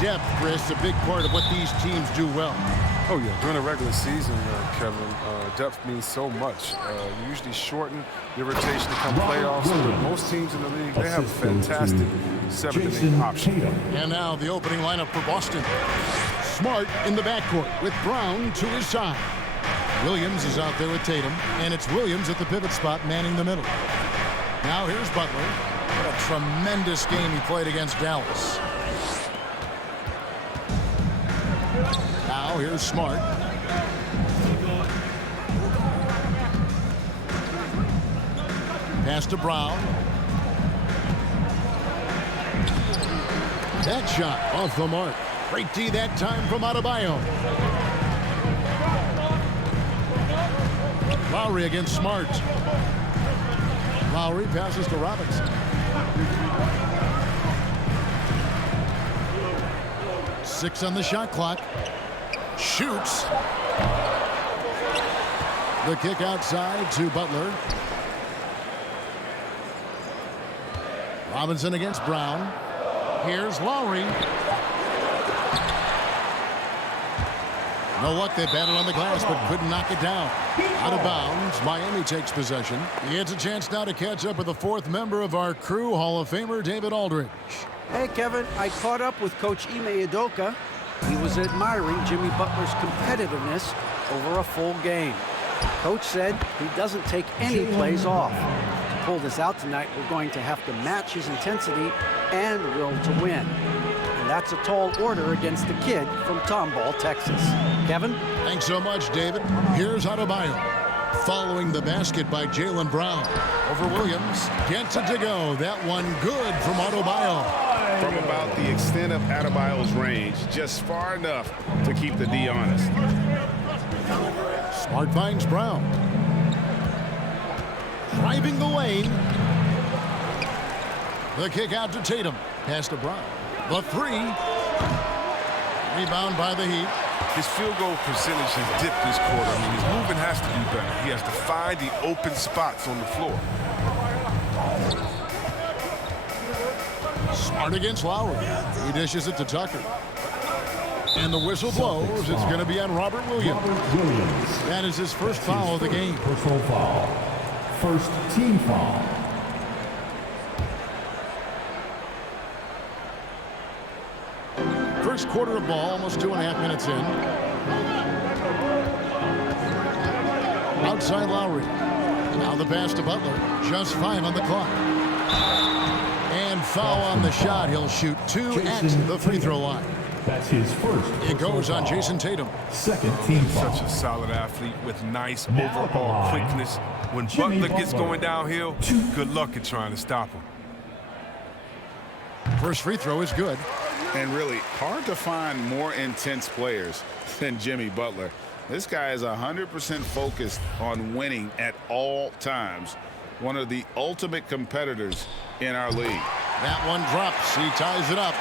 Depth, Chris, is a big part of what these teams do well. Oh, yeah. During the regular season, Kevin, depth means so much. You usually shorten your rotation to come playoffs, but most teams in the league, they have a fantastic 7 to 8 option. And now the opening lineup for Boston. Smart in the backcourt with Brown to his side. Williams is out there with Tatum, and it's Williams at the pivot spot manning the middle. Now here's Butler. What a tremendous game he played against Dallas. Now here's Smart. Pass to Brown. That shot off the mark. Great D that time from Adebayo. Lowry against Smart. Lowry passes to Robinson. Six on the shot clock. Shoots. The kick outside to Butler. Robinson against Brown. Here's Lowry. No luck. They batted on the glass but couldn't knock it down. Out of bounds. Miami takes possession. He has a chance now to catch up with the fourth member of our crew, Hall of Famer David Aldridge. Hey, Kevin, I caught up with Coach Ime Udoka. He was admiring Jimmy Butler's competitiveness over a full game. Coach said he doesn't take any plays off. To pull this out tonight, we're going to have to match his intensity and will to win. And that's a tall order against the kid from Tomball, Texas. Kevin? Thanks so much, David. Here's Adebayo. Following the basket by Jaylen Brown. Over Williams. Gets it to go. That one good from Adebayo. From about the extent of Adebayo's range, just far enough to keep the D honest. Smart finds Brown. Driving the lane. The kick out to Tatum. Pass to Brown. The three. Rebound by the Heat. His field goal percentage has dipped this quarter. I mean, his movement has to be better. He has to find the open spots on the floor. Smart against Lowry. He dishes it to Tucker. And the whistle blows. It's going to be on Robert Williams. That is his first foul of the game. Personal foul. First team foul. First quarter of ball, almost 2.5 minutes in. Outside Lowry. Now the pass to Butler. Just fine on the clock. And foul on the shot. He'll shoot two at the free throw line. That's his first. It goes on Jason Tatum. Second team foul. Such a solid athlete with nice overall quickness. When Butler gets going downhill, good luck at trying to stop him. First free throw is good. And really hard to find more intense players than Jimmy Butler. This guy is 100% focused on winning at all times. One of the ultimate competitors in our league. That one drops. He ties it up.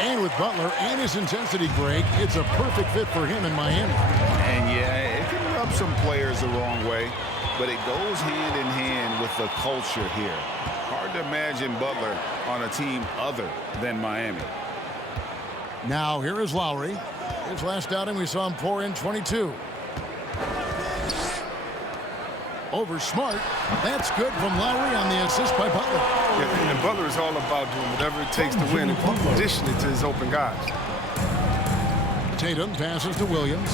And with Butler and his intensity, Greg, it's a perfect fit for him in Miami. And yeah, it can rub some players the wrong way, but it goes hand in hand with the culture here. Hard to imagine Butler on a team other than Miami. Now here is Lowry. His last outing, we saw him pour in 22. Over Smart. That's good from Lowry on the assist by Butler. Yeah, and Butler is all about doing whatever it takes to win and conditioning to his open guys. Tatum passes to Williams.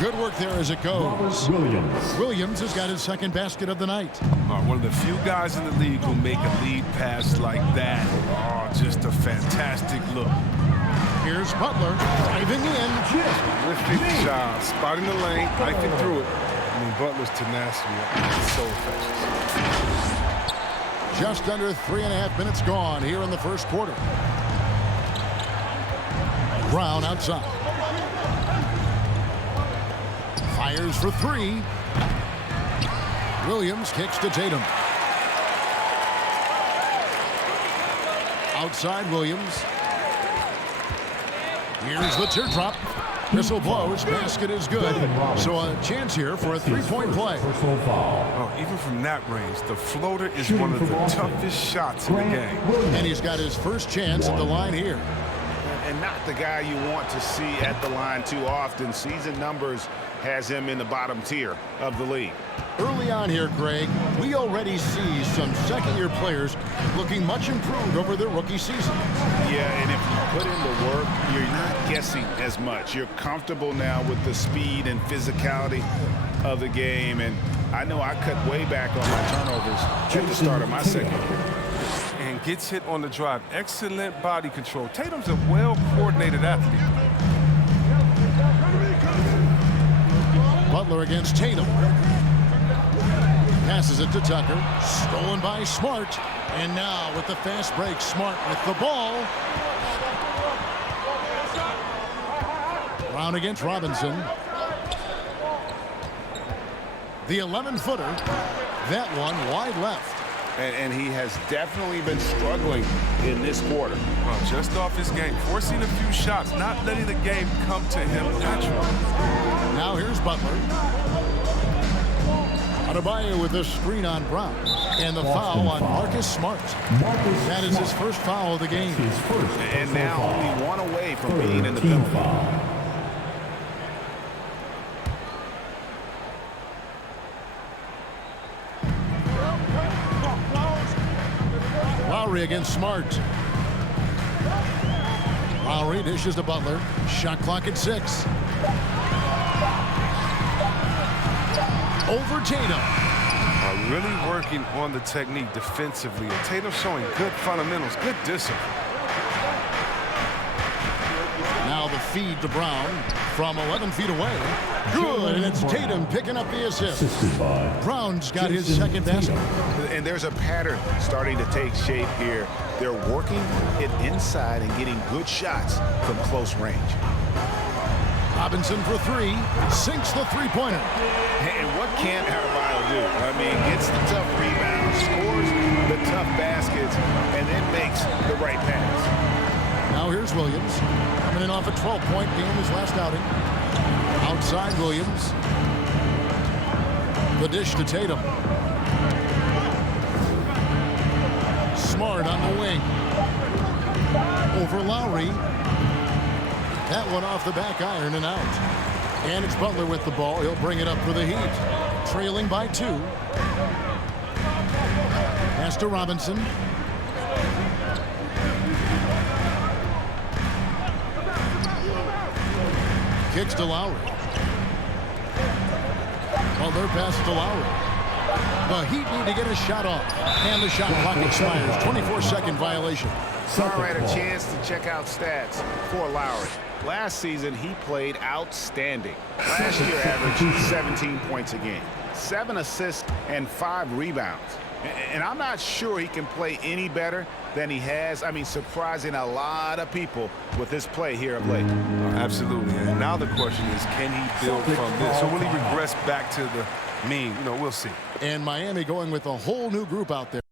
Good work there as it goes. Williams has got his second basket of the night. One of the few guys in the league who make a lead pass like that. Oh, just a fantastic look. Here's Butler driving in. Terrific job, spotting the lane, knifing through it. I mean, Butler's tenacity is so infectious. Just under 3.5 minutes gone here in the first quarter. Brown outside. Fires for three. Williams kicks to Tatum. Outside Williams. Here's the teardrop. Whistle blows. Basket is good. So a chance here for a three-point play. Oh, even from that range, the floater is one of the toughest shots in the game. And he's got his first chance at the line here. and not the guy you want to see at the line too often. Season numbers has him in the bottom tier of the league. Early on here, Greg, we already see some second-year players looking much improved over their rookie season. Yeah, and if you put in the work, you're not guessing as much. You're comfortable now with the speed and physicality of the game, and I know I cut way back on my turnovers at the start of my second year. And gets hit on the drive. Excellent body control. Tatum's a well-coordinated athlete. Butler against Tatum. Passes it to Tucker. Stolen by Smart. And now with the fast break, Smart with the ball. Brown against Robinson. The 11-footer. That one wide left. And he has definitely been struggling in this quarter. Well, just off his game, forcing a few shots, not letting the game come to him naturally. Now here's Butler. Adebayo with a screen on Brown. And the foul on Marcus Smart. That is his first foul of the game. And now only one away from being in the penalty. Lowry against Smart. Lowry dishes to Butler. Shot clock at 6. Over Tatum. Really working on the technique defensively. And Tatum showing good fundamentals, good discipline. Now the feed to Brown from 11 feet away. Good, and it's Tatum picking up the assist. Brown's got his second basket. And there's a pattern starting to take shape here. They're working it inside and getting good shots from close range. Robinson for 3. Sinks the three-pointer. And what can Adebayo do? I mean, gets the tough rebounds, scores the tough baskets, and then makes the right pass. Now here's Williams. Coming in off a 12-point game his last outing. Outside Williams. The dish to Tatum. Smart on the wing. Over Lowry. That one off the back iron and out. And it's Butler with the ball. He'll bring it up for the Heat. Trailing by 2. Pass to Robinson. Kicks to Lowry. Butler passes to Lowry. The Heat need to get a shot off. And the shot clock expires. 24-second violation. All right, a chance to check out stats for Lowry. Last season, he played outstanding. Last year averaged 17 points a game, 7 assists, and 5 rebounds. And I'm not sure he can play any better than he has. I mean, surprising a lot of people with his play here of late. Absolutely. And now the question is, can he build from this? So will he regress back to the mean? You know, we'll see. And Miami going with a whole new group out there.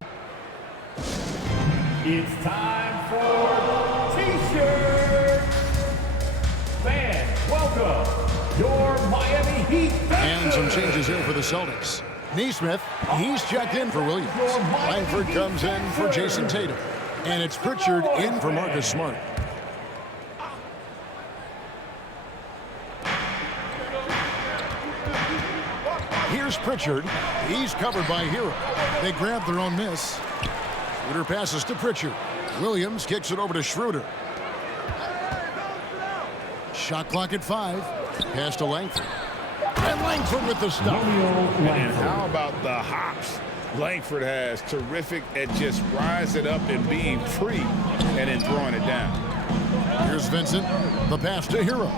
It's time for T-shirts. Fans, welcome your Miami Heat. And some changes here for the Celtics. Neesmith, he's checked in for Williams. Langford comes in for Jason Tatum. And it's Pritchard in for Marcus Smart. Here's Pritchard. He's covered by Hero. They grab their own miss. Schroeder passes to Pritchard. Williams kicks it over to Schroeder. Shot clock at 5. Pass to Langford. And Langford with the stop. And how about the hops Langford has? Terrific at just rising up and being free and then throwing it down. Here's Vincent. The pass to Hero.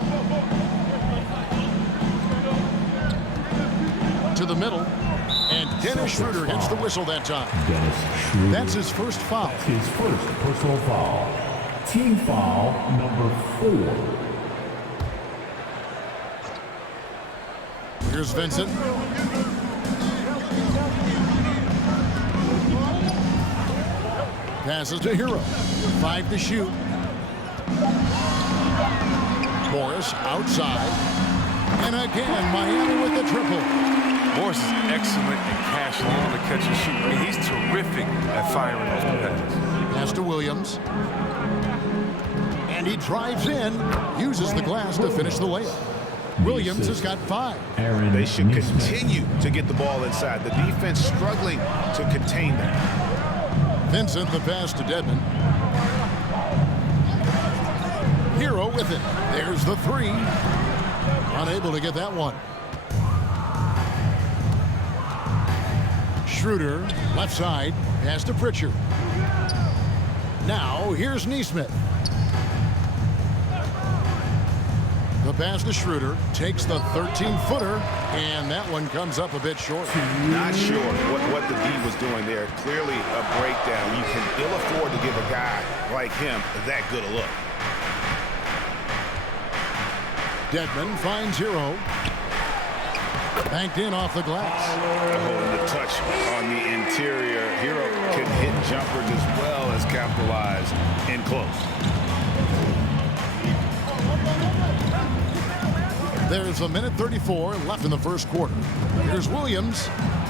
To the middle. And Dennis Schroeder gets the whistle that time. That's his first foul. His first personal foul. Team foul number 4. Here's Vincent. Passes to Hero. 5 to shoot. Morris outside. And again, Miami with the triple. Morris is excellent at cashing in on the catch and shoot. I mean, he's terrific at firing off the pass. Pass to Williams. And he drives in, uses the glass to finish the layup. Williams has got 5. They should continue to get the ball inside. The defense struggling to contain that. Vincent, the pass to Dedmon. Hero with it. There's the 3. Unable to get that one. Schroeder, left side, pass to Pritchard. Now, here's Neesmith. The pass to Schroeder takes the 13-footer, and that one comes up a bit short. Not sure what the D was doing there. Clearly a breakdown. You can ill afford to give a guy like him that good a look. Dedmon finds Hero. Banked in off the glass. Holding the touch on the interior. Hero can hit jumpers as well as capitalize in close. There's a minute 34 left in the first quarter. Here's Williams.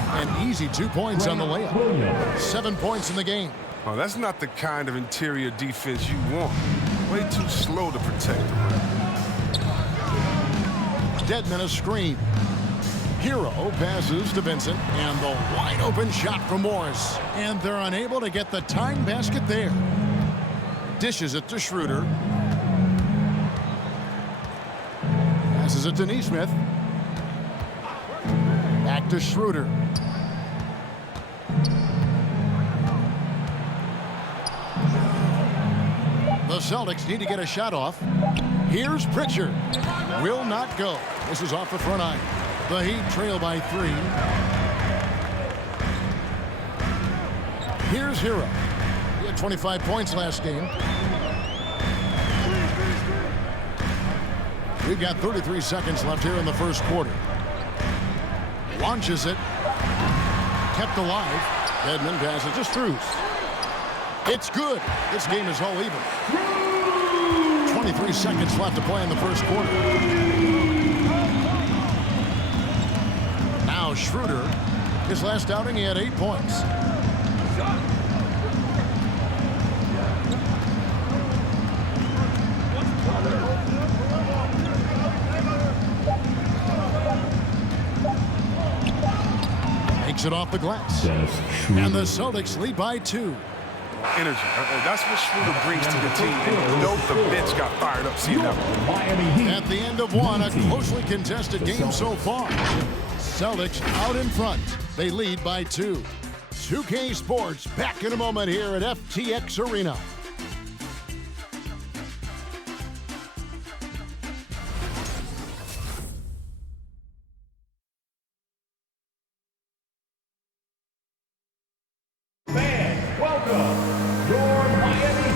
An easy 2 points on the layup. 7 points in the game. Oh, that's not the kind of interior defense you want. Way too slow to protect the rim. Dedmon a screen. Hero passes to Vincent, and the wide open shot from Morris. And they're unable to get the tying basket there. Dishes it to Schroeder. Passes it to Neesmith. Back to Schroeder. The Celtics need to get a shot off. Here's Pritchard. Will not go. This is off the front iron. The Heat trail by 3. Here's Hero. He had 25 points last game. We've got 33 seconds left here in the first quarter. Launches it. Kept alive. Dedmon passes to Strus. It's good. This game is all even. 23 seconds left to play in the first quarter. Now Schroeder. His last outing, he had 8 points. Takes it off the glass. And the Celtics lead by 2. Energy. That's what Schroeder brings to the team. And you know the bench got fired up seeing that one. At the end of one, a closely contested game so far. Celtics out in front. They lead by 2. 2K Sports back in a moment here at FTX Arena.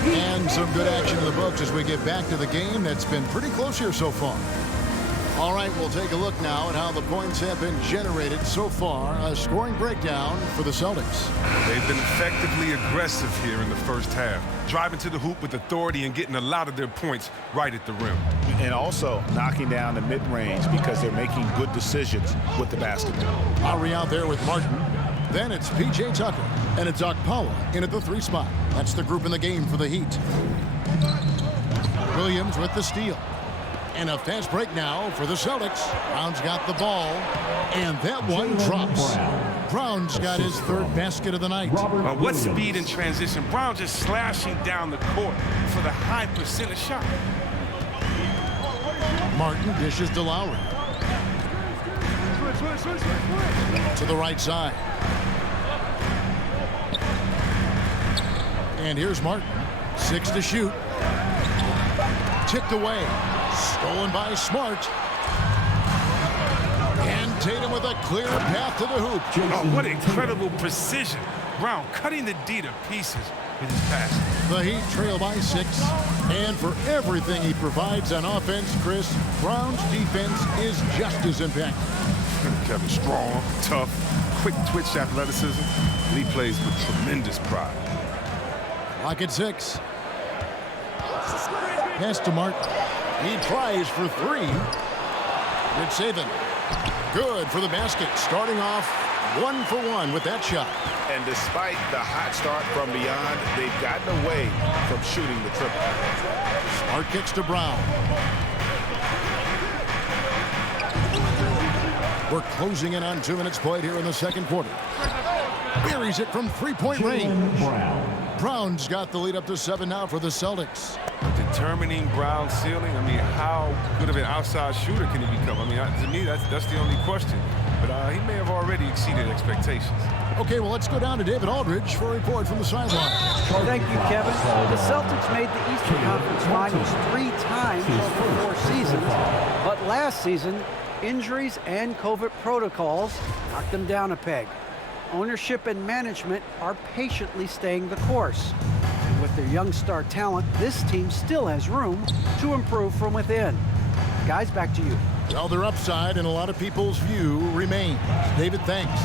And some good action in the books as we get back to the game that's been pretty close here so far. All right, we'll take a look now at how the points have been generated so far. A scoring breakdown for the Celtics. They've been effectively aggressive here in the first half, driving to the hoop with authority and getting a lot of their points right at the rim. And also knocking down the mid-range because they're making good decisions with the basketball. Lowry out there with Martin. Then it's P.J. Tucker, and it's Okpala in at the 3 spot. That's the group in the game for the Heat. Williams with the steal. And a fast break now for the Celtics. Brown's got the ball, and that one drops. Brown's got his 3rd basket of the night. What speed in transition. Brown just slashing down the court for the high percentage shot. Martin dishes to Lowry. To the right side. And here's Martin. 6 to shoot. Tipped away. Stolen by Smart. And Tatum with a clear path to the hoop. Oh, what incredible precision. Brown cutting the D to pieces with his pass. The Heat trail by 6. And for everything he provides on offense, Chris, Brown's defense is just as impactful. Kevin, strong, tough, quick twitch athleticism. And he plays with tremendous pride. Lock at 6. Pass to Martin. He tries for 3. It's Saban. Good for the basket. Starting off 1 for 1 with that shot. And despite the hot start from beyond, they've gotten away from shooting the triple. Smart kicks to Brown. We're closing in on 2 minutes played here in the second quarter. Buries it from three-point range. Brown's got the lead up to 7 now for the Celtics. Determining Brown's ceiling. I mean, how good of an outside shooter can he become? I mean, to me, that's the only question. But he may have already exceeded expectations. Okay, well, let's go down to David Aldridge for a report from the sideline. Thank you, Kevin. The Celtics made the Eastern Conference Finals 3 times over 4 seasons, but last season, injuries and COVID protocols knocked them down a peg. Ownership and management are patiently staying the course. And with their young star talent, this team still has room to improve from within. Guys, back to you. Well, their upside in a lot of people's view remains. David, thanks.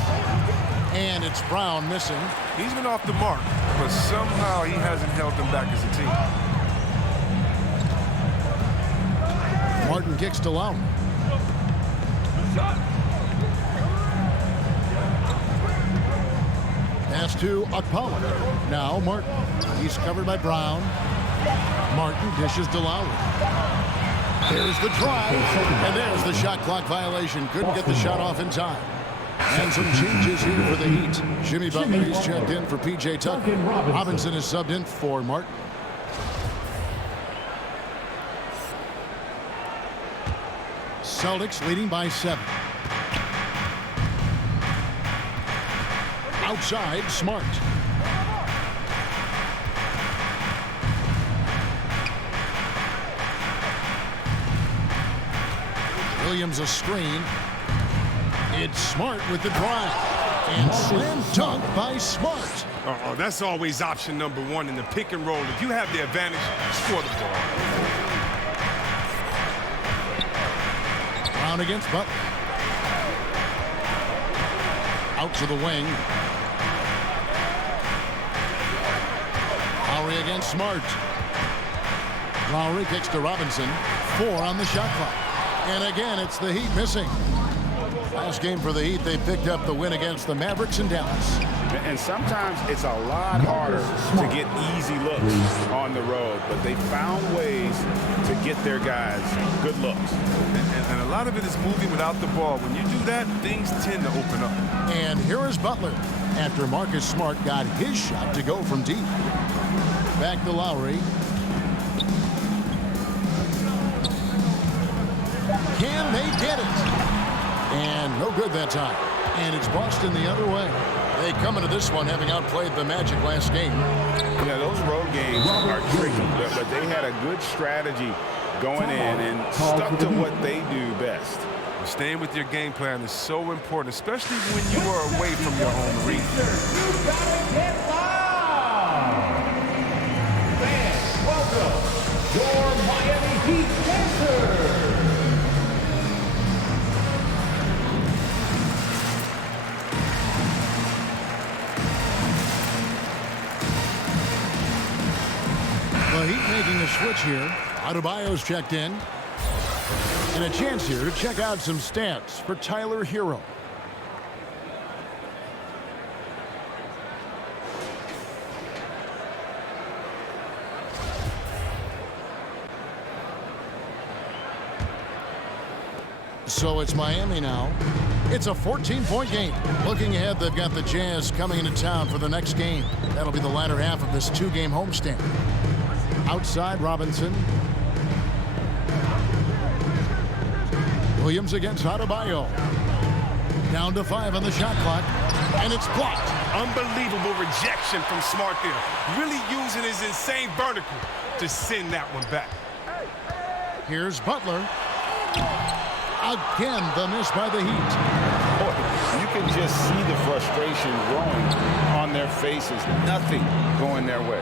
And it's Brown missing. He's been off the mark, but somehow he hasn't held them back as a team. Martin kicks to Lowry. Pass to Akpala. Now Martin. He's covered by Brown. Martin dishes to Lowry. There's the drive, and there's the shot clock violation. Couldn't get the shot off in time. And some changes here for the Heat. Jimmy Butler is checked in for P.J. Tucker. Robinson is subbed in for Martin. Celtics leading by 7. Outside, Smart. Williams a screen. It's Smart with the drive. And slam dunk by Smart. That's always option number 1 in the pick and roll. If you have the advantage, score the ball. Brown against Butler. Out to the wing. Lowry against Smart. Lowry kicks to Robinson. 4 on the shot clock. And again, it's the Heat missing. Last game for the Heat, they picked up the win against the Mavericks in Dallas. And sometimes it's a lot harder to get easy looks on the road, but they found ways to get their guys good looks. And a lot of it is moving without the ball. When you do that, things tend to open up. And here is Butler after Marcus Smart got his shot to go from deep. Back to Lowry. Can they get it? And no good that time. And it's Boston the other way. They come into this one having outplayed the Magic last game. Yeah, those road games are tricky, but they had a good strategy going in and stuck to what they do best. Staying with your game plan is so important, especially when you are away from your home arena. You gotta get loud! Fans, welcome your Miami Heat dancers! The Heat making a switch here. Adebayo's checked in. And a chance here to check out some stats for Tyler Hero. So it's Miami now. It's a 14-point game. Looking ahead, they've got the Jazz coming into town for the next game. That'll be the latter half of this 2-game homestand. Outside, Robinson. Williams against Adebayo. Down to 5 on the shot clock. And it's blocked. Unbelievable rejection from Smart there. Really using his insane vertical to send that one back. Here's Butler. Again, the miss by the Heat. Boy, you can just see the frustration growing on their faces. Nothing going their way.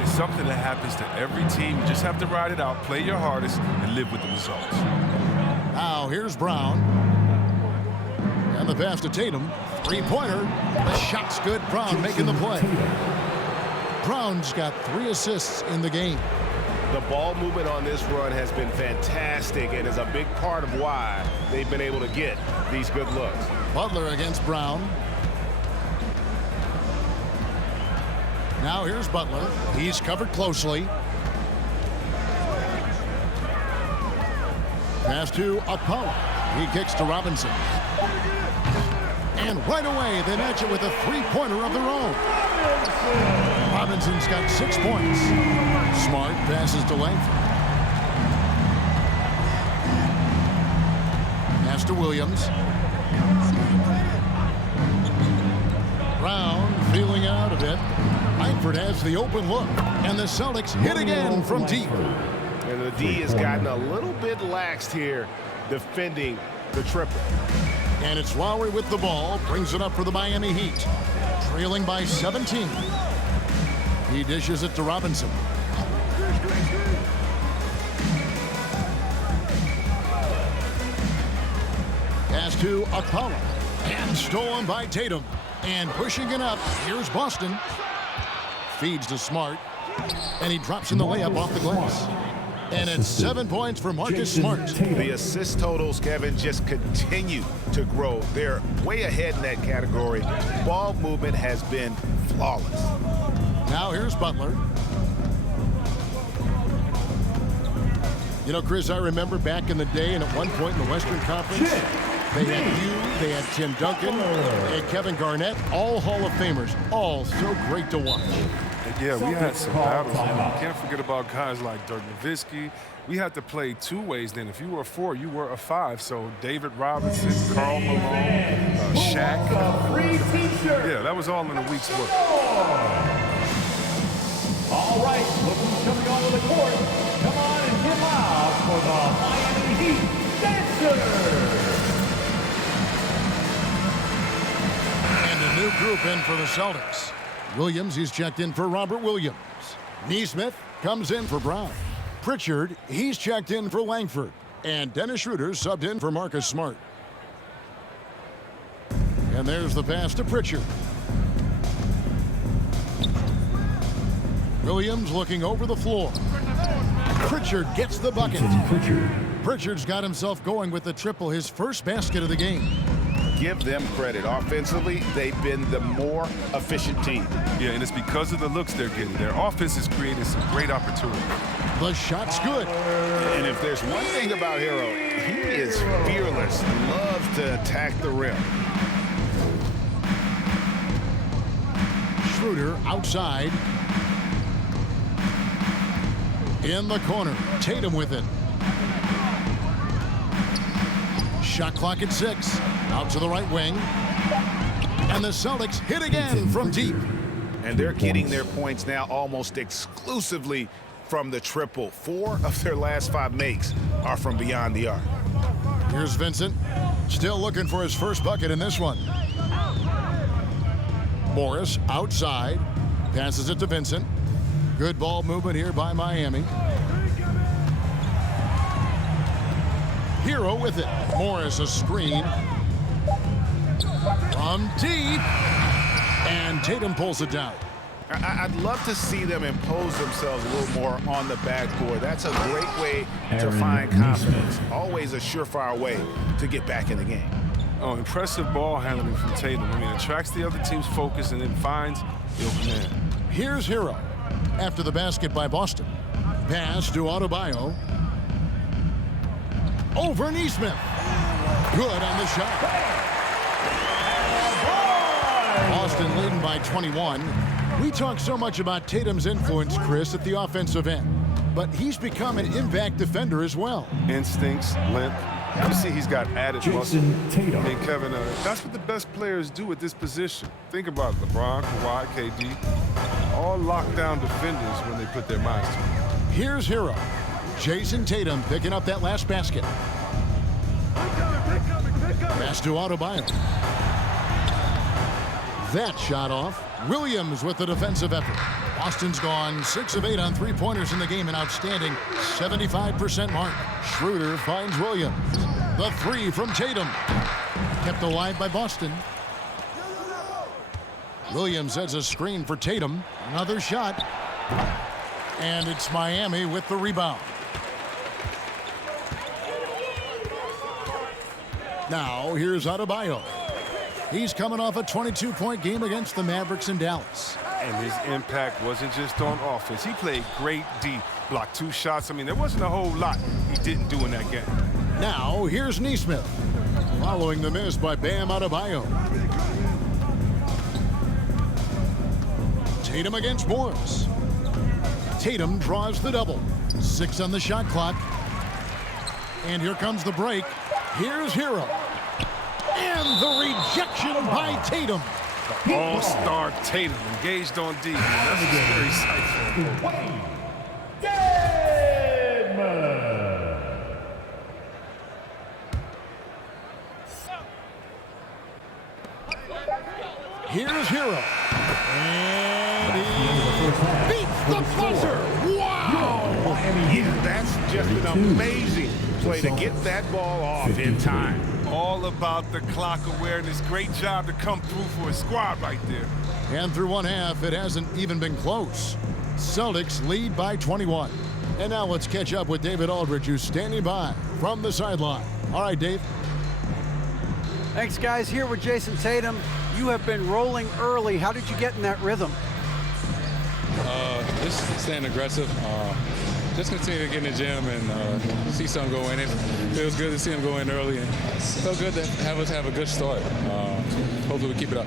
It's something that happens to every team. You just have to ride it out, play your hardest, and live with the results. Now, here's Brown. And the pass to Tatum. Three-pointer. The shot's good. Brown making the play. Brown's got 3 assists in the game. The ball movement on this run has been fantastic and is a big part of why they've been able to get these good looks. Butler against Brown. Now here's Butler. He's covered closely. Pass to Akpala. He kicks to Robinson. And right away, they match it with a three-pointer of their own. Robinson's got 6 points. Smart passes to Langford. Pass to Williams. Brown feeling out a bit. Langford has the open look. And the Celtics hit again from deep. And the D has gotten a little bit laxed here defending the triple. And it's Lowry with the ball. Brings it up for the Miami Heat. Trailing by 17. He dishes it to Robinson. Pass to Akpala. And stolen by Tatum. And pushing it up. Here's Boston. Feeds to Smart. And he drops in the layup off the glass. And it's 7 points for Marcus Smart. The assist totals, Kevin, just continue to grow. They're way ahead in that category. Ball movement has been flawless. Now here's Butler. You know, Chris, I remember back in the day and at one point in the Western Conference, they had you, they had Tim Duncan, they had Kevin Garnett, all Hall of Famers, all so great to watch. Yeah, we had some battles. You can't forget about guys like Dirk Nowitzki. We had to play two ways then. If you were a 4, you were a 5. So David Robinson, Karl Malone, Shaq. Yeah, that was all in a week's work. All right, look who's coming onto the court. Come on and get loud for the Miami Heat Dancers. And a new group in for the Celtics. Williams, he's checked in for Robert Williams. Neesmith comes in for Brown. Pritchard, he's checked in for Langford. And Dennis Schroeder subbed in for Marcus Smart. And there's the pass to Pritchard. Williams looking over the floor. Pritchard gets the bucket. Pritchard's got himself going with the triple, his first basket of the game. Give them credit. Offensively, they've been the more efficient team. Yeah, and it's because of the looks they're getting. Their offense is creating some great opportunities. The shot's good. And if there's one thing about Hero, he is fearless, loves to attack the rim. Schroeder outside. In the corner. Tatum with it. Shot clock at 6. Out to the right wing. And the Celtics hit again from deep. And they're getting their points now almost exclusively from the triple. 4 of their last 5 makes are from beyond the arc. Here's Vincent. Still looking for his first bucket in this one. Morris outside. Passes it to Vincent. Good ball movement here by Miami. Hero with it. Morris a screen. From deep. And Tatum pulls it down. I'd love to see them impose themselves a little more on the backboard. That's a great way to find confidence. Always a surefire way to get back in the game. Oh, impressive ball handling from Tatum. I mean, attracts the other team's focus and then finds the open man. Here's Hero. After the basket by Boston. Pass to Adebayo. Over Neesmith. Good on the shot. Boston leading by 21. We talk so much about Tatum's influence, Chris, at the offensive end. But he's become an impact defender as well. Instincts, length. You see he's got added muscle. Tatum. And Kevin, that's what the best players do at this position. Think about it. LeBron, Kawhi, KD. All lockdown defenders when they put their minds to it. Here's Hero. Jason Tatum picking up that last basket. Pass to Adebayo. That shot off. Williams with the defensive effort. Boston's gone 6 of 8 on three-pointers in the game, an outstanding 75% mark. Schroeder finds Williams. The 3 from Tatum. Kept alive by Boston. Williams has a screen for Tatum. Another shot. And it's Miami with the rebound. Now, here's Adebayo. He's coming off a 22-point game against the Mavericks in Dallas. And his impact wasn't just on offense. He played great D, blocked 2 shots. I mean, there wasn't a whole lot he didn't do in that game. Now, here's Neesmith, following the miss by Bam Adebayo. Tatum against Morris. Tatum draws the double. 6 on the shot clock. And here comes the break. Here's Hero. And the rejection by Tatum. The all-star Tatum engaged on D. That's a scary sight for him. Here's Hero. And he beats the buzzer. Wow! Yeah, that's just an amazing play to get that ball off in time. All about the clock awareness. Great job to come through for his squad right there. And through one half, it hasn't even been close. Celtics lead by 21. And now let's catch up with David Aldridge, who's standing by from the sideline. All right, Dave. Thanks, guys. Here with Jason Tatum. You have been rolling early. How did you get in that rhythm? Just staying aggressive. Just continue to get in the gym and see something go in. It feels good to see him go in early, and it felt good to have us have a good start. Hopefully we keep it up.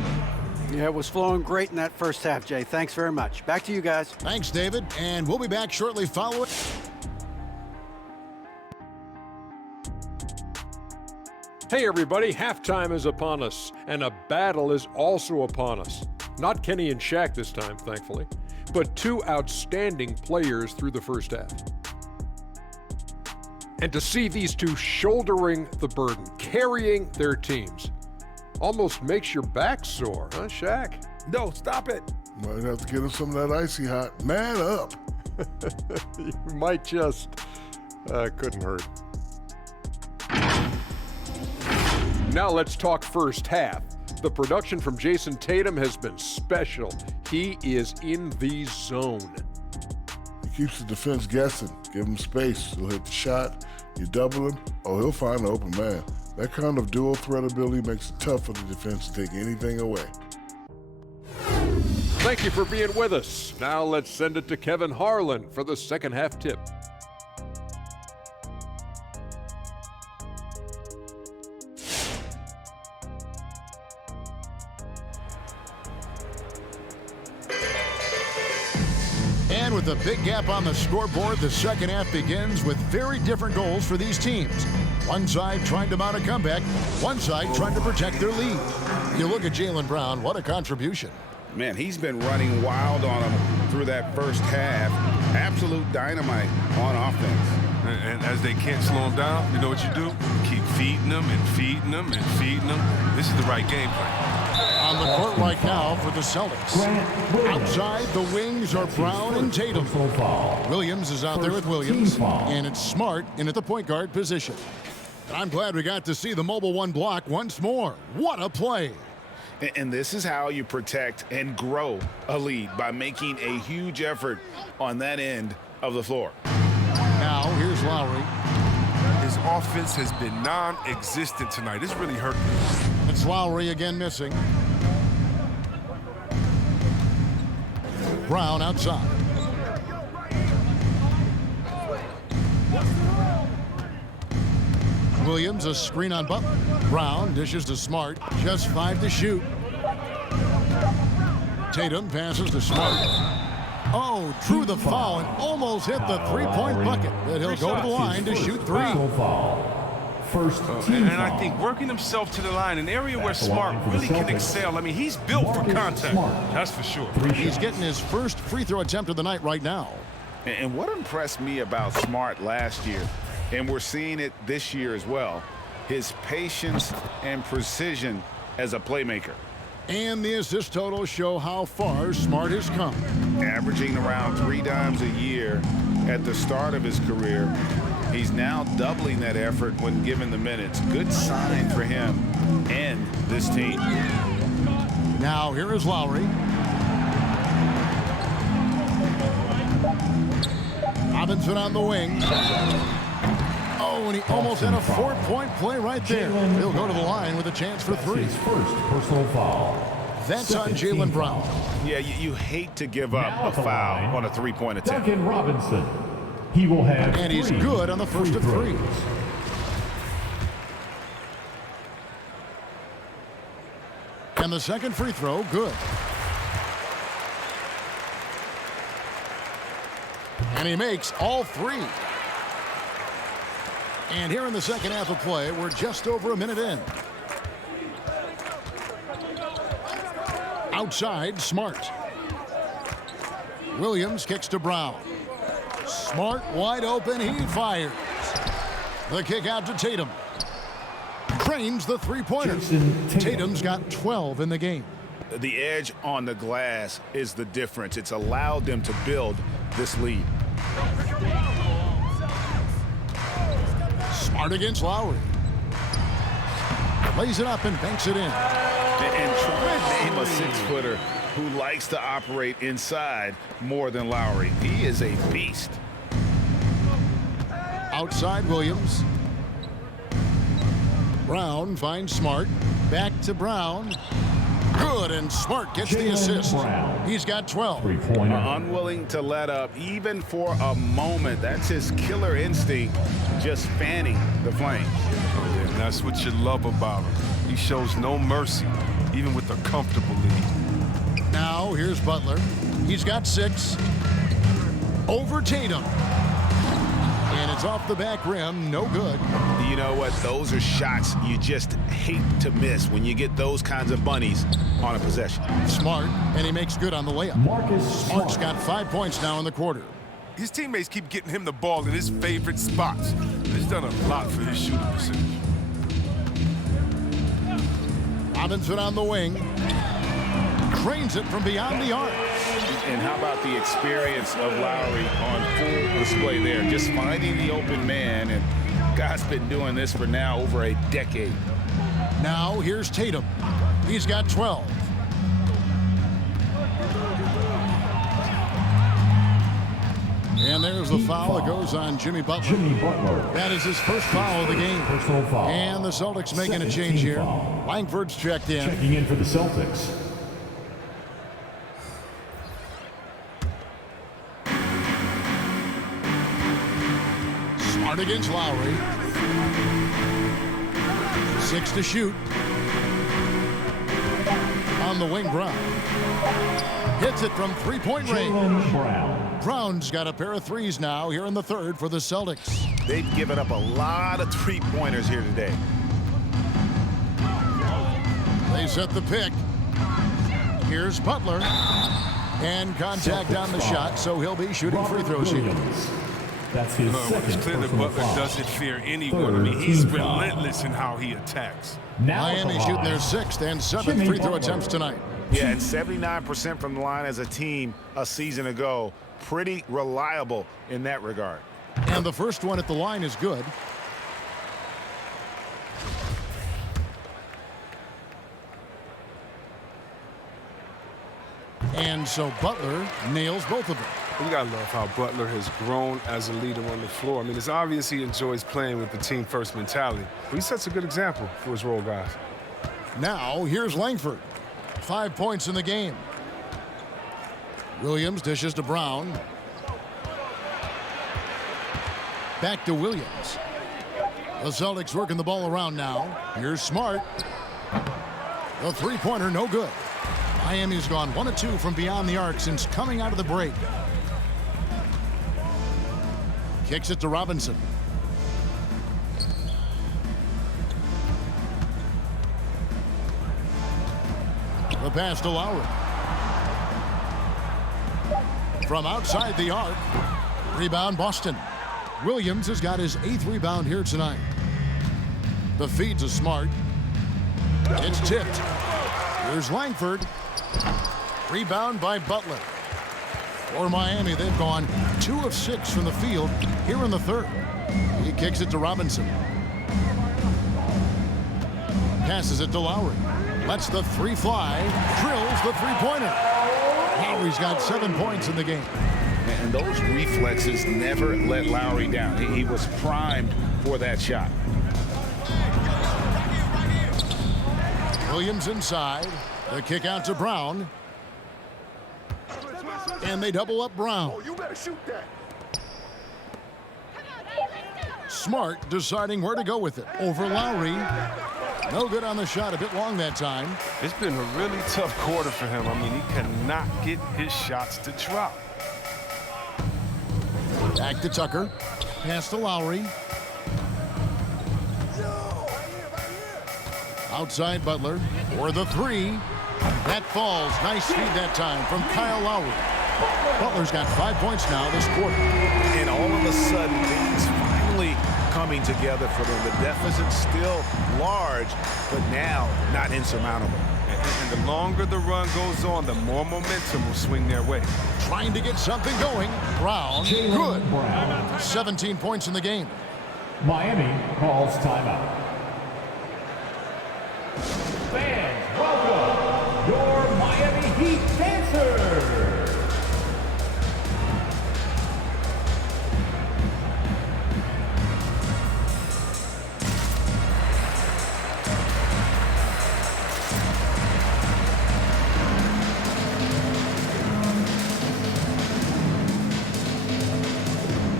Yeah, it was flowing great in that first half, Jay. Thanks very much. Back to you guys. Thanks, David. And we'll be back shortly following. Hey everybody, halftime is upon us, and a battle is also upon us. Not Kenny and Shaq this time, thankfully, but 2 outstanding players through the first half. And to see these 2 shouldering the burden, carrying their teams, almost makes your back sore, huh, Shaq? No, stop it. Might have to get him some of that icy hot. Man up. You might just, couldn't hurt. Now let's talk first half. The production from Jason Tatum has been special. He is in the zone. He keeps the defense guessing. Give him space. He'll hit the shot. You double him, oh, he'll find an open man. That kind of dual threat ability makes it tough for the defense to take anything away. Thank you for being with us. Now let's send it to Kevin Harlan for the second half tip. And with a big gap on the scoreboard, the second half begins with very different goals for these teams. One side trying to mount a comeback, one side trying to protect their lead. You look at Jaylen Brown, what a contribution. Man, he's been running wild on him through that first half. Absolute dynamite on offense. And as they can't slow him down, you know what you do? Keep feeding them and feeding them and feeding them. This is the right game plan. On the court right now for the Celtics. Outside, the wings are Brown and Tatum. Williams is out there with Williams, and it's Smart in at the point guard position. And I'm glad we got to see the mobile 1 block once more. What a play. And this is how you protect and grow a lead, by making a huge effort on that end of the floor. Now, here's Lowry. His offense has been non-existent tonight. It's really hurt me. It's Lowry again missing. Brown outside. Williams, a screen on Butler. Brown dishes to Smart. Just 5 to shoot. Tatum passes to Smart. Oh, drew the foul and almost hit the 3-point bucket. But he'll go to the line to shoot 3. And I think working himself to the line, an area where Smart really can excel. I mean, he's built for contact. That's for sure. He's getting his first free throw attempt of the night right now. And what impressed me about Smart last year, and we're seeing it this year as well, his patience and precision as a playmaker. And the assist totals show how far Smart has come. Averaging around 3 dimes a year at the start of his career. He's now doubling that effort when given the minutes. Good sign for him and this team. Now here is Lowry. Robinson on the wing. Oh, and he almost had a 4-point play right there. He'll go to the line with a chance for 3. His first personal foul. That's on Jaylen Brown. Yeah, you hate to give up a foul on a three-point attempt. Duncan Robinson. He will have And he's good on the first of three. And the second free throw, good. And he makes all three. And here in the second half of play, we're just over a minute in. Outside, Smart. Williams kicks to Brown. Smart wide open, he fires. The kick out to Tatum. Cranes the three-pointer. Tatum's got 12 in the game. The edge on the glass is the difference. It's allowed them to build this lead. Smart against Lowry. Lays it up and banks it in. And try to name a six-footer who likes to operate inside more than Lowry. He is a beast. Outside Williams. Brown finds Smart. Back to Brown. Good, and Smart gets the assist. He's got 12. Unwilling to let up even for a moment. That's his killer instinct, just fanning the flame. Yeah, and that's what you love about him. He shows no mercy, even with a comfortable lead. Now here's Butler. He's got 6. Over Tatum. And it's off the back rim, no good. You know what? Those are shots you just hate to miss when you get those kinds of bunnies on a possession. Smart, and he makes good on the layup. Smart's got 5 points now in the quarter. His teammates keep getting him the ball in his favorite spots. He's done a lot for his shooting percentage. Robinson on the wing. Cranes it from beyond the arc. And how about the experience of Lowry on full display there? Just finding the open man, and God's been doing this for now over a decade. Now here's Tatum. He's got 12. And there's the foul that goes on Jimmy Butler. That is his first foul of the game. And the Celtics making a change here. Langford's checked in. Checking in for the Celtics. Smart against Lowry. 6 to shoot. On the wing, Brown. Hits it from three-point range. Brown's got a pair of threes now here in the third for the Celtics. They've given up a lot of three-pointers here today. They set the pick. Here's Butler. And contact on the shot, so he'll be shooting free throws here. That's his second. It's clear that Butler doesn't fear anyone. I mean, he's relentless in how he attacks. Miami shooting their 6th and 7th free throw attempts tonight. Yeah, and 79% from the line as a team a season ago. Pretty reliable in that regard. And the first one at the line is good. And so Butler nails both of them. You gotta love how Butler has grown as a leader on the floor. I mean, it's obvious he enjoys playing with the team-first mentality, but he sets a good example for his role guys. Now, here's Langford. 5 points in the game. Williams dishes to Brown. Back to Williams. The Celtics working the ball around now. Here's Smart. The three-pointer, no good. Miami's gone 1 of 2 from beyond the arc since coming out of the break. Kicks it to Robinson. The pass to Lowry. From outside the arc. Rebound Boston. Williams has got his 8th rebound here tonight. The feed to Smart. It's tipped. Here's Langford. Rebound by Butler. For Miami, they've gone 2 of 6 from the field here in the third. He kicks it to Robinson. Passes it to Lowry. Lets the three fly. Drills the three-pointer. Lowry's got 7 points in the game. And those reflexes never let Lowry down. He was primed for that shot. Williams inside. The kick out to Brown. And they double up Brown. You better shoot that. Smart deciding where to go with it. Over Lowry. No good on the shot. A bit long that time. It's been a really tough quarter for him. I mean, he cannot get his shots to drop. Back to Tucker. Pass to Lowry. Outside Butler for the three. That falls. Nice feed that time from Kyle Lowry. Butler's got 5 points now this quarter. And all of a sudden, things finally coming together for them. The deficit's still large, but now not insurmountable. And the longer the run goes on, the more momentum will swing their way. Trying to get something going. Brown, good. Brown. 17 points in the game. Miami calls timeout. Fans, welcome your Miami Heat dancers.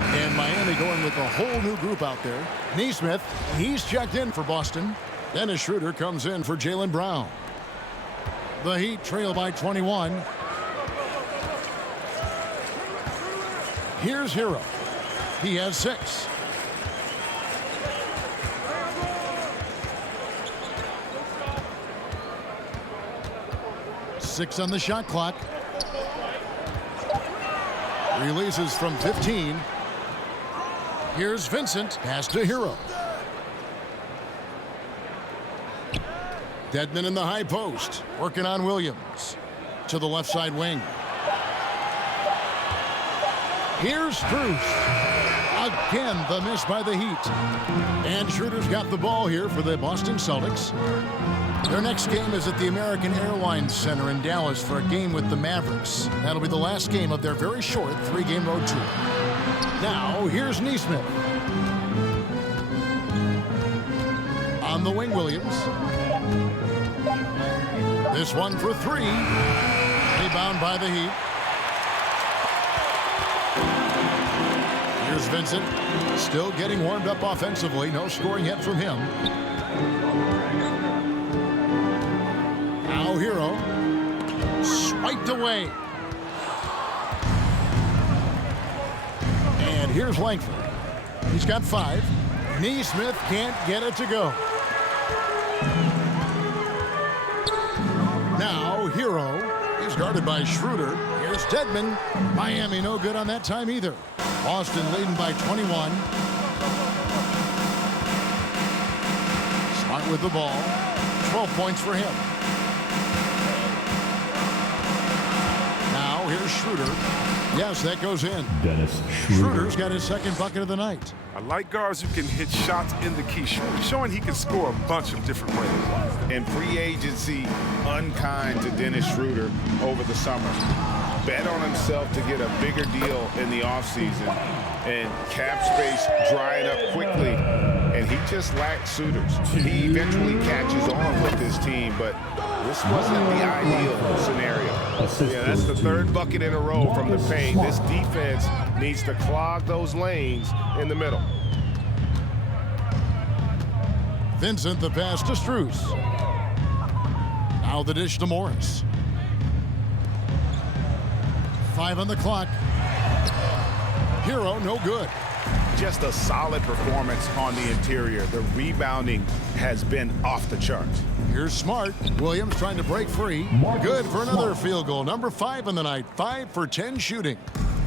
And Miami going with a whole new group out there. Neesmith, he's checked in for Boston. Dennis Schroeder comes in for Jaylen Brown. The Heat trail by 21. Here's Hero. He has 6. Six on the shot clock. Releases from 15. Here's Vincent. Pass to Hero. Dedmon in the high post. Working on Williams. To the left side wing. Here's Strus. Again, the miss by the Heat. And Schroeder's got the ball here for the Boston Celtics. Their next game is at the American Airlines Center in Dallas for a game with the Mavericks. That'll be the last game of their very short 3-game road tour. Now, here's Neesmith. On the wing, Williams. This one for 3. Rebound by the Heat. Here's Vincent. Still getting warmed up offensively. No scoring yet from him. Now Hero. Swiped away. And here's Langford. He's got 5. Neesmith can't get it to go. Now Hero is guarded by Schroeder. Here's Dedmon. Miami no good on that time either. Boston leading by 21. Smart with the ball. 12 points for him. Now here's Schroeder. Yes, that goes in. Dennis Schroeder's got his second bucket of the night. I like guards who can hit shots in the key, showing he can score a bunch of different ways. And free agency unkind to Dennis Schroeder over the summer. Bet on himself to get a bigger deal in the offseason, and cap space drying up quickly, and he just lacked suitors. He eventually catches on with this team, but this wasn't the ideal scenario. Yeah, that's the 3rd bucket in a row from the paint. This defense needs to clog those lanes in the middle. Vincent the pass to Strus. Now the dish to Morris. 5 on the clock. Hero no good. Just a solid performance on the interior. The rebounding has been off the charts. Here's Smart. Williams trying to break free. Good for another field goal. Number 5 in the night. 5 for 10 shooting.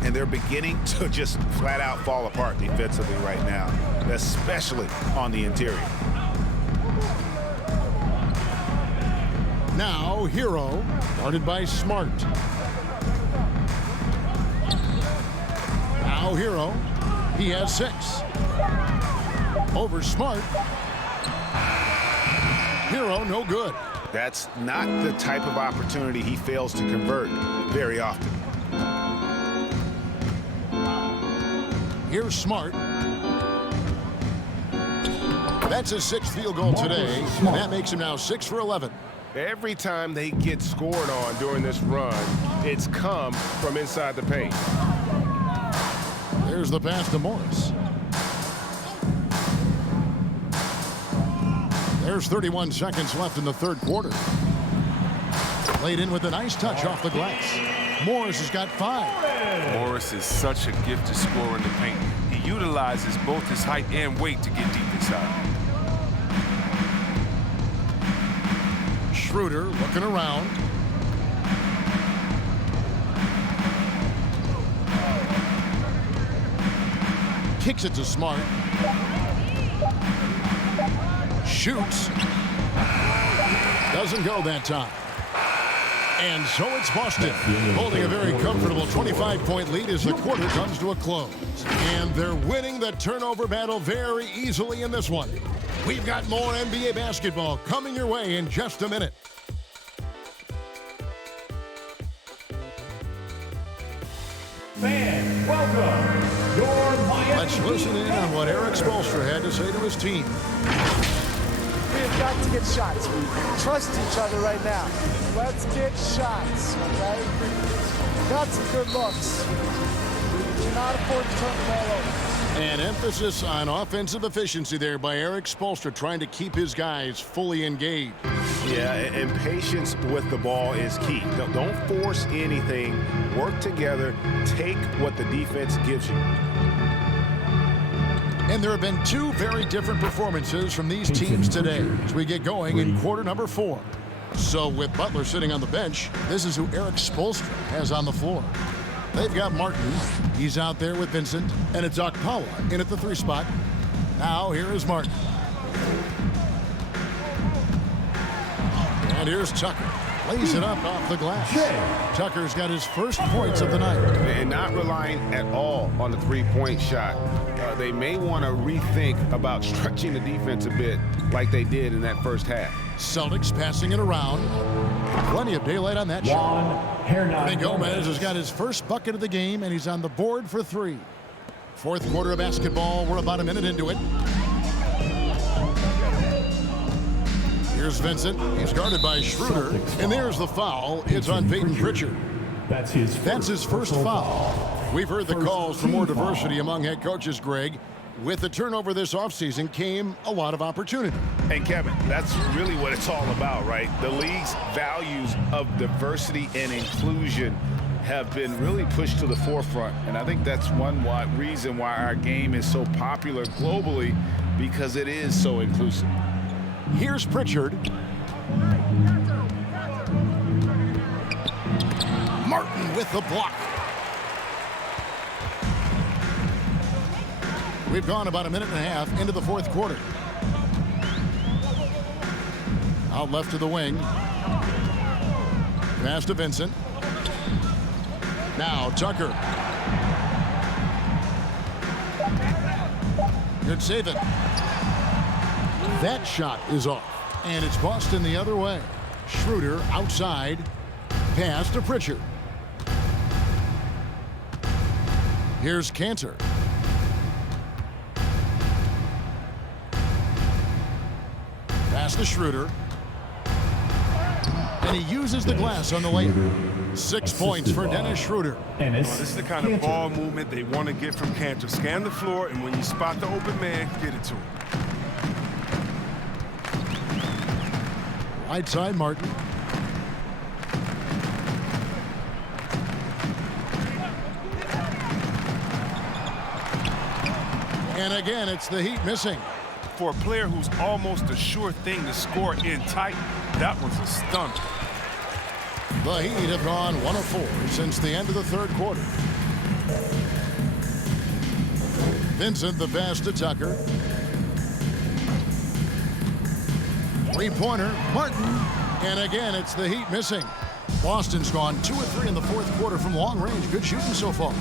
And they're beginning to just flat out fall apart defensively right now, especially on the interior. Now Hero, guarded by Smart. Now Hero, he has 6. Over Smart. Hero no good. That's not the type of opportunity he fails to convert very often. Here's Smart. That's his 6th field goal today, and that makes him now 6 for 11. Every time they get scored on during this run, it's come from inside the paint. There's the pass to Morris. There's 31 seconds left in the third quarter. Laid in with a nice touch off the glass. Morris has got 5. Morris is such a gifted scorer in the paint. He utilizes both his height and weight to get deep inside. Schroeder looking around. Kicks it to Smart. Shoots. Doesn't go that time. And so it's Boston holding a very comfortable 25-point lead as the quarter comes to a close. And they're winning the turnover battle very easily in this one. We've got more NBA basketball coming your way in just a minute. Fans, welcome your Miami. Let's listen in on what Eric Spoelstra had to say to his team. We have got to get shots. We trust each other right now. Let's get shots, okay? Got some good looks. We cannot afford to turn the ball over. An emphasis on offensive efficiency there by Eric Spoelstra, trying to keep his guys fully engaged. Yeah, and patience with the ball is key. Don't force anything. Work together. Take what the defense gives you. And there have been 2 very different performances from these teams today as we get going in quarter number 4. So with Butler sitting on the bench, this is who Eric Spoelstra has on the floor. They've got Martin. He's out there with Vincent. And it's Okpala in at the 3 spot. Now here is Martin. And here's Tucker. Lays it up off the glass. Tucker's got his first points of the night. And not relying at all on the three-point shot. They may want to rethink about stretching the defense a bit like they did in that first half. Celtics passing it around. Plenty of daylight on that shot. And Gomez has got his first bucket of the game, and he's on the board for 3. Fourth quarter of basketball. We're about a minute into it. Here's Vincent. He's guarded by Schroeder. And there's the foul. It's on Peyton Pritchard. That's his first foul. We've heard the calls for more diversity among head coaches, Greg. With the turnover this offseason came a lot of opportunity. And Kevin, that's really what it's all about, right? The league's values of diversity and inclusion have been really pushed to the forefront. And I think that's one reason why our game is so popular globally, because it is so inclusive. Here's Pritchard. Martin with the block. We've gone about a minute and a half into the fourth quarter. Out left to the wing. Pass to Vincent. Now Tucker. Good save it. That shot is off. And it's Boston the other way. Schroeder outside. Pass to Pritchard. Here's Cantor. Pass to Schroeder. And he uses the glass on the layup. 6 points for Dennis Schroeder. This is the kind of ball movement they want to get from Cantor. Scan the floor, and when you spot the open man, get it to him. Right side, Martin. And again, it's the Heat missing. For a player who's almost a sure thing to score in tight, that was a stunner. The Heat have gone 1 of 4 since the end of the third quarter. Vincent the pass to Tucker. Three-pointer, Martin. And again, it's the Heat missing. Boston's gone 2 of 3 in the fourth quarter from long range. Good shooting so far.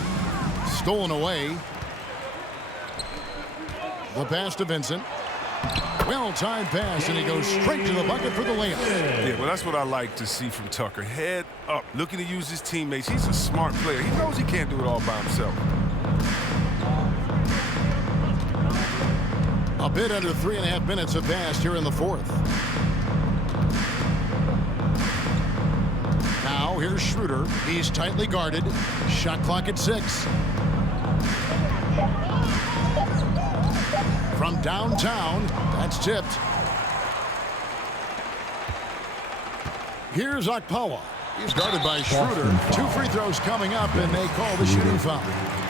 Stolen away. The pass to Vincent. Well-timed pass, and he goes straight to the bucket for the layup. Yeah, well, that's what I like to see from Tucker. Head up, looking to use his teammates. He's a smart player. He knows he can't do it all by himself. A bit under 3.5 minutes have passed here in the fourth. Now here's Schroeder. He's tightly guarded. Shot clock at 6. From downtown, that's tipped. Here's Okpala. He's guarded by Schroeder. 2 free throws coming up, and they call the shooting foul.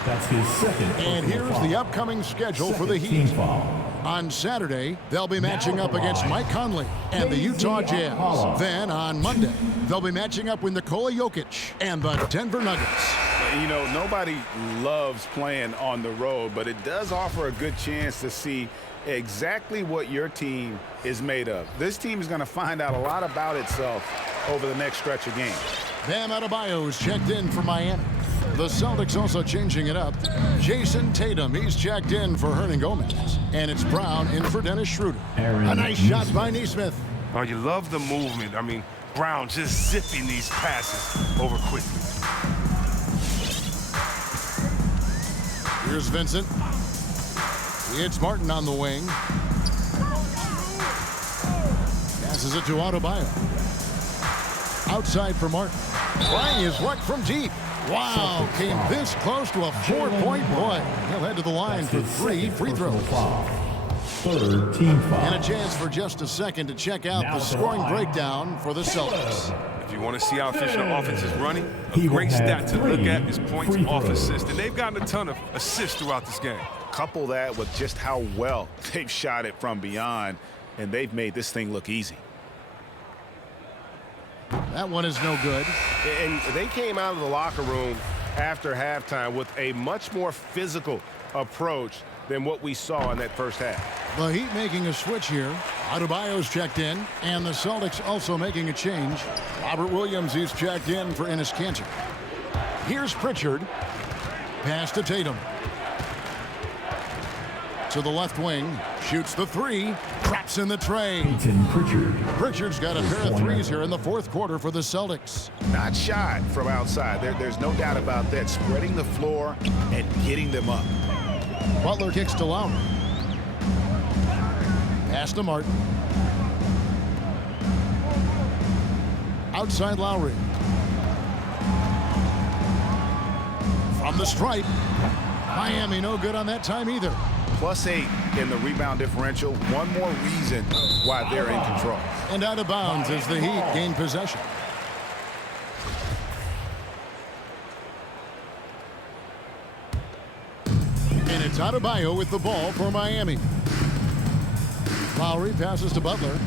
That's his second. And here's the upcoming schedule for the Heat. On Saturday, they'll be matching up against Mike Conley and the Utah Jazz. Then on Monday, they'll be matching up with Nikola Jokic and the Denver Nuggets. You know, nobody loves playing on the road, but it does offer a good chance to see exactly what your team is made of. This team is going to find out a lot about itself over the next stretch of games. Bam Adebayo's checked in for Miami. The Celtics also changing it up. Jason Tatum, he's checked in for Hernan Gomez. And it's Brown in for Dennis Schroeder. A nice shot by Nesmith. Oh, you love the movement. I mean, Brown just zipping these passes over quickly. Here's Vincent. It's Martin on the wing. Passes it to Adebayo. Outside for Martin. Trying his luck from deep. Wow, came this close to a 4-point play. He'll head to the line for 3 free throws. Third team foul. And a chance for just a second to check out the scoring breakdown for the Celtics. If you want to see how efficient the offense is running, a great stat to look at is points off assists. And they've gotten a ton of assists throughout this game. Couple that with just how well they've shot it from beyond, and they've made this thing look easy. That one is no good. And they came out of the locker room after halftime with a much more physical approach than what we saw in that first half. The Heat making a switch here. Adebayo's checked in, and the Celtics also making a change. Robert Williams is checked in for Enes Kanter. Here's Pritchard. Pass to Tatum. To the left wing. Shoots the 3. Traps in the tray. Pritchard's got a pair of threes here in the fourth quarter for the Celtics. Not shot from outside. There's no doubt about that. Spreading the floor and getting them up. Butler kicks to Lowry. Pass to Martin. Outside Lowry. From the stripe. Miami no good on that time either. +8 in the rebound differential. One more reason why they're in control. And out of bounds as the Heat gain possession. And it's Adebayo with the ball for Miami. Lowry passes to Butler.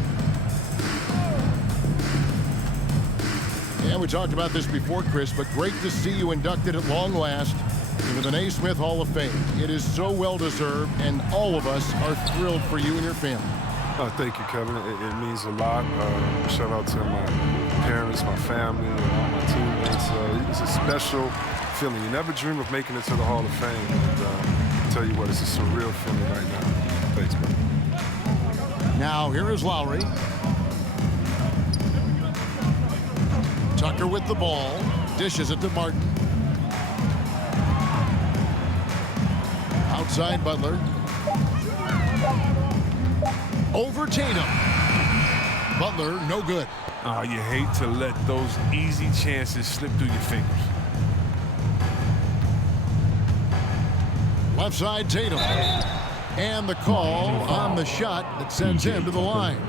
Yeah, we talked about this before, Chris, but great to see you inducted at long last into the Naismith Hall of Fame. It is so well-deserved, and all of us are thrilled for you and your family. Oh, thank you, Kevin. It means a lot. Shout out to my parents, my family, and all my teammates. It's a special feeling. You never dream of making it to the Hall of Fame. And I'll tell you what, it's a surreal feeling right now. Thanks, man. Now, here is Lowry. Tucker with the ball. Dishes it to Martin. Outside Butler. Over Tatum. Butler, no good. Oh, you hate to let those easy chances slip through your fingers. Left side Tatum. And the call on the shot that sends him to the line.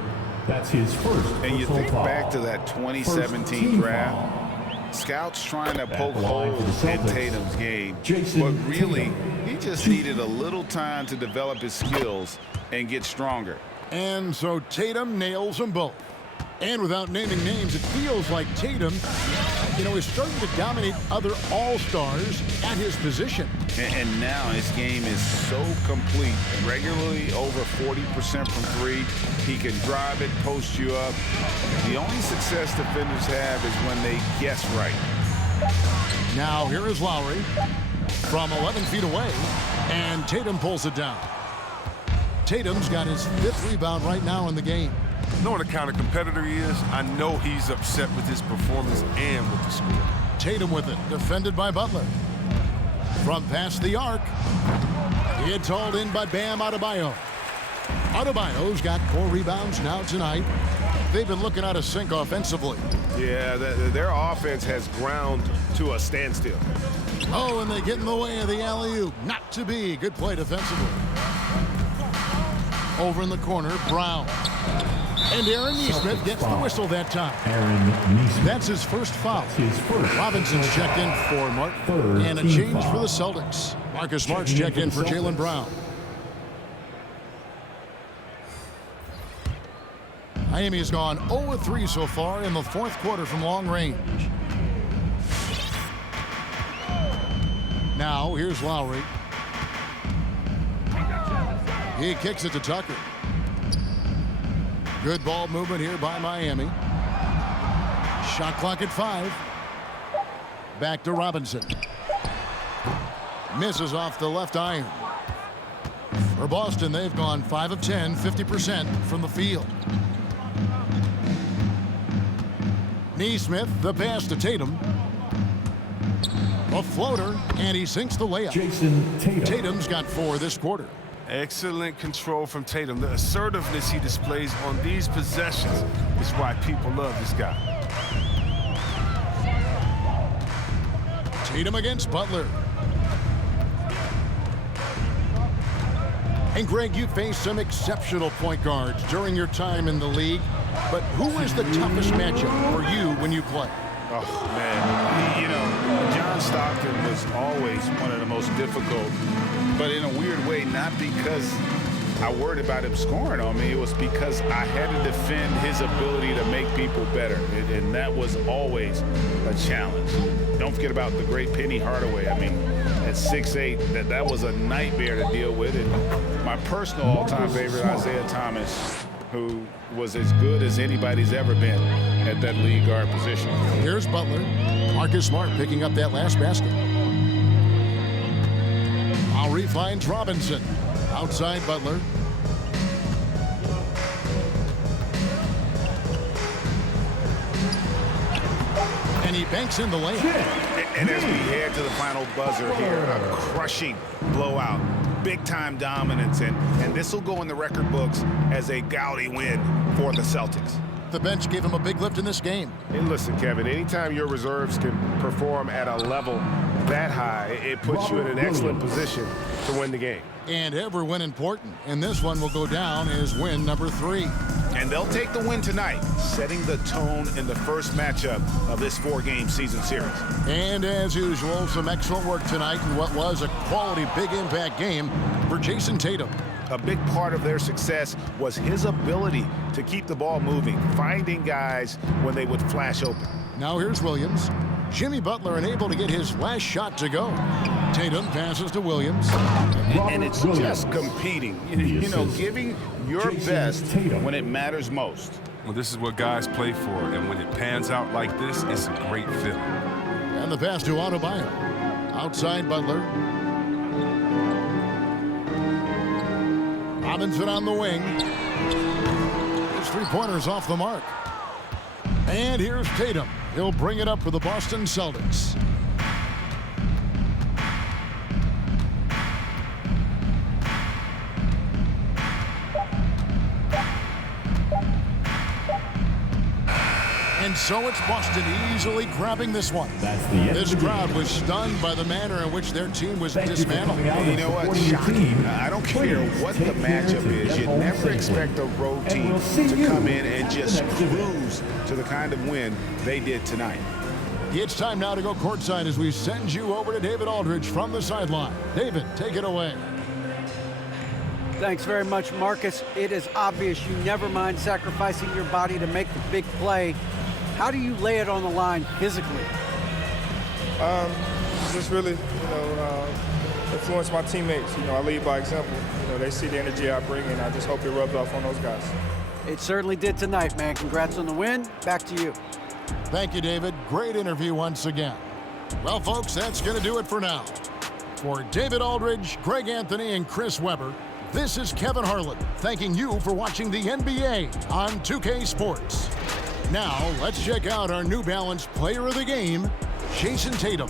That's his first. And you think back to that 2017 draft. Scouts trying to poke holes in Tatum's game. But really, he just needed a little time to develop his skills and get stronger. And so Tatum nails them both. And without naming names, it feels like Tatum, is starting to dominate other all-stars at his position. And now his game is so complete. Regularly over 40% from 3. He can drive it, post you up. The only success defenders have is when they guess right. Now here is Lowry from 11 feet away, and Tatum pulls it down. Tatum's got his 5th rebound right now in the game. Knowing the kind of competitor he is, I know he's upset with his performance and with the score. Tatum with it, defended by Butler. From past the arc, it's hauled in by Bam Adebayo. Adebayo's got 4 rebounds now tonight. They've been looking out of sync offensively. Yeah, their offense has ground to a standstill. Oh, and they get in the way of the alley-oop. Not to be. Good play defensively. Over in the corner, Brown. And Aaron Nesmith gets the whistle that time. That's his first foul. Robinson's checked in for Mark. And a change for the Celtics. Marcus Smart's checked in for Jaylen Brown. Miami's gone 0-3 so far in the 4th quarter from long range. Now, here's Lowry. He kicks it to Tucker. Good ball movement here by Miami. Shot clock at 5. Back to Robinson. Misses off the left iron. For Boston, they've gone 5 of 10, 50% from the field. Nesmith, the pass to Tatum. A floater, and he sinks the layup. Tatum's got 4 this quarter. Excellent control from Tatum. The assertiveness he displays on these possessions is why people love this guy. Tatum against Butler. And Greg, you faced some exceptional point guards during your time in the league, but who is the toughest matchup for you when you play? Oh, man. You know, John Stockton was always one of the most difficult, but in a weird way, not because I worried about him scoring on me. It was because I had to defend his ability to make people better, and that was always a challenge. Don't forget about the great Penny Hardaway. I mean, at 6'8", that was a nightmare to deal with. And my personal all-time favorite, Isaiah Thomas, who was as good as anybody's ever been at that lead guard position. Here's Butler. Marcus Smart picking up that last basket. Lowry finds Robinson. Outside Butler. And he banks in the layup. And as we head to the final buzzer here, a crushing blowout. Big-time dominance, and this will go in the record books as a gaudy win for the Celtics. The bench gave him a big lift in this game. And listen, Kevin, anytime your reserves can perform at a level that high, it puts you in an excellent position to win the game. And every win important. And this one will go down as win number 3. And they'll take the win tonight, setting the tone in the first matchup of this 4-game season series. And as usual, some excellent work tonight in what was a quality big impact game for Jason Tatum. A big part of their success was his ability to keep the ball moving, finding guys when they would flash open. Now here's Williams. Jimmy Butler unable to get his last shot to go. Tatum passes to Williams. And it's just competing, you know, giving your best when it matters most. Well, this is what guys play for, and when it pans out like this, it's a great feeling. And the pass to Adebayo. Outside Butler. Robinson on the wing. His 3-pointers off the mark. And here's Tatum. He'll bring it up for the Boston Celtics. And so it's Boston easily grabbing this one. This crowd was stunned by the manner in which their team was dismantled. You know what? Shocking. I don't care what the matchup is. You never expect a road team to come in and just cruise to the kind of win they did tonight. It's time now to go courtside as we send you over to David Aldridge from the sideline. David, take it away. Thanks very much, Marcus. It is obvious you never mind sacrificing your body to make the big play. How do you lay it on the line physically? Just really, influence my teammates. I lead by example. They see the energy I bring, and I just hope it rubs off on those guys. It certainly did tonight, man. Congrats on the win. Back to you. Thank you, David. Great interview once again. Well, folks, that's going to do it for now. For David Aldridge, Greg Anthony, and Chris Webber, this is Kevin Harlan thanking you for watching the NBA on 2K Sports. Now, let's check out our New Balance Player of the Game, Jason Tatum.